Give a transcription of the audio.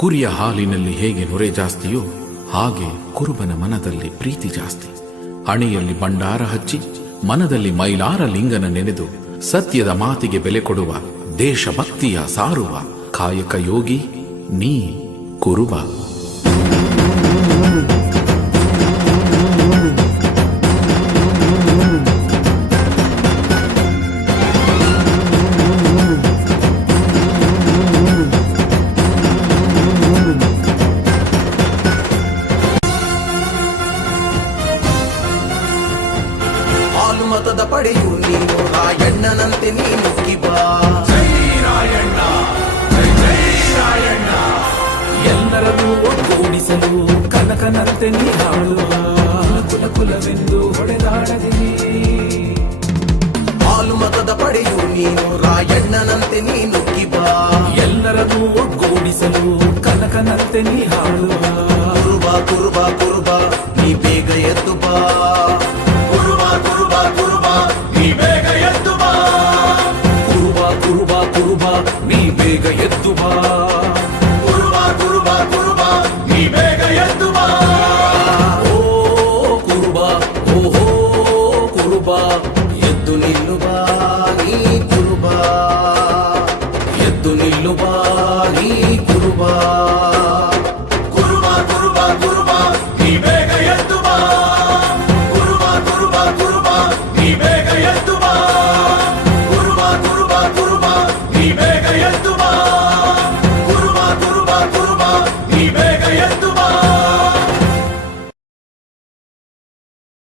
ಕುರಿಯ ಹಾಲಿನಲ್ಲಿ ಹೇಗೆ ನೊರೆ ಜಾಸ್ತಿಯೋ ಹಾಗೆ ಕುರುಬನ ಮನದಲ್ಲಿ ಪ್ರೀತಿ ಜಾಸ್ತಿ. ಹಣೆಯಲ್ಲಿ ಭಂಡಾರ ಹಚ್ಚಿ ಮನದಲ್ಲಿ ಮೈಲಾರ ಲಿಂಗನ ನೆನೆದು ಸತ್ಯದ ಮಾತಿಗೆ ಬೆಲೆ ಕೊಡುವ, ದೇಶಭಕ್ತಿಯ ಸಾರುವ ಕಾಯಕ ಯೋಗಿ ನೀ ಕುರುಬ. ಮತದ ಪಡೆಯು ನೀನು ರಾಯಣ್ಣನಂತೆ ನೀನು ಕಿಬಾ. ಜೈ ರಾಯಣ್ಣ, ಜೈ ಜೈ ರಾಯಣ್ಣ. ಎಲ್ಲರನ್ನೂ ಒಗ್ಗೂಡಿಸಲು ಕನಕನಂತೆ ನೀ ಹಾಡುವ, ಕುಲ ಕುಲವೆಂದು ಹೊಡೆದಾಡದಿರಿ. ಹಾಲು ಮತದ ಪಡೆಯು ನೀನು ರಾಯಣ್ಣನಂತೆ ನೀನು ಕಿಬಾ. ಎಲ್ಲರನ್ನೂ ಒಗ್ಗೂಡಿಸಲು ಕನಕನಂತೆ ನೀ ಹಾಡುವ, ಕುರುಬ ಕುರುಬ ಕುರುಬ ನೀ ಬೇಗ ಎದ್ದು ಬಾ. ಕುರುಬ ಕುರುಬ ಕುರುಬ ನೀ ಬೇಗ ಎದ್ದು ಬಾ. ಕುರುಬ ಕುರುಬ ಕುರುಬ